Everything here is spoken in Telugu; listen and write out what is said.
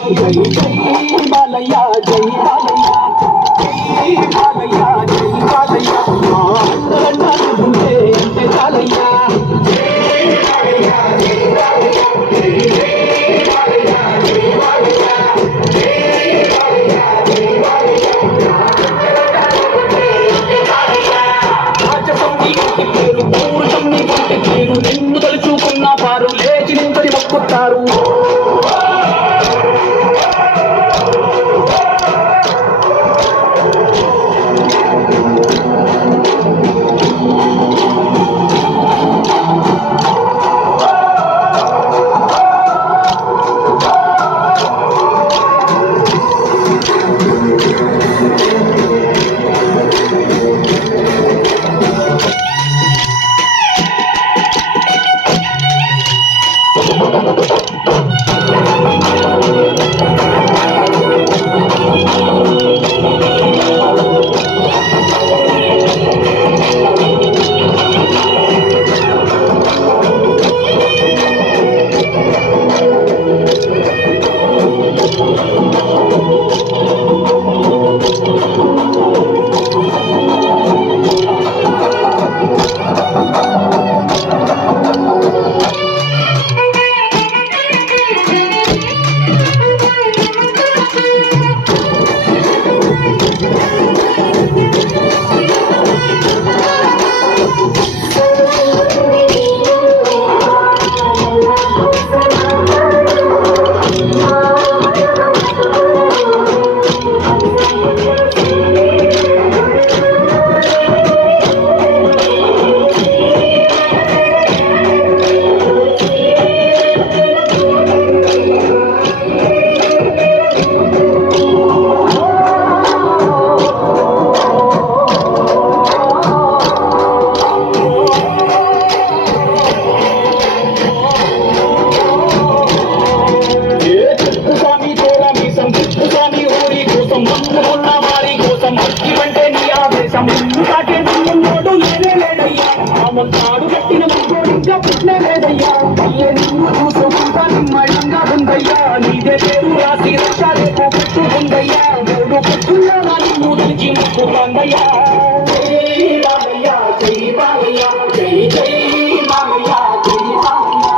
జై జై బాలయ్య జై బాలయ్య జై బాలయ్య జై బాలయ్య మా అందరన్నా ఉంటే అంతే చాలయ్య జై బాలయ్య జై బాలయ్య జై జై బాలయ్య జై బాలయ్య జై బాలయ్య జై బాలయ్య రాజసం నీకు పేరు పౌరుషం నీకు పేరు నిన్ను తలుచుకున్న వారు లేచి నింతని మొక్కుతారు తాడు కట్టిన ముగ్గోడు ఇంకా పుట్టలేదయ్యా అయ్యే నిన్ను చూసుకుంటా నిమ్మడంగా ఉందయ్యా నీదే పేరు రాసి రక్షాలేపు పెట్టుకుందయ్యా మూడు పెట్టుల్లో నిన్ను తెలిసి ముక్కుతుందయ్యా జై బాలయ్య జై బాలయ్య జై జై బాలయ్య జై బాలయ్య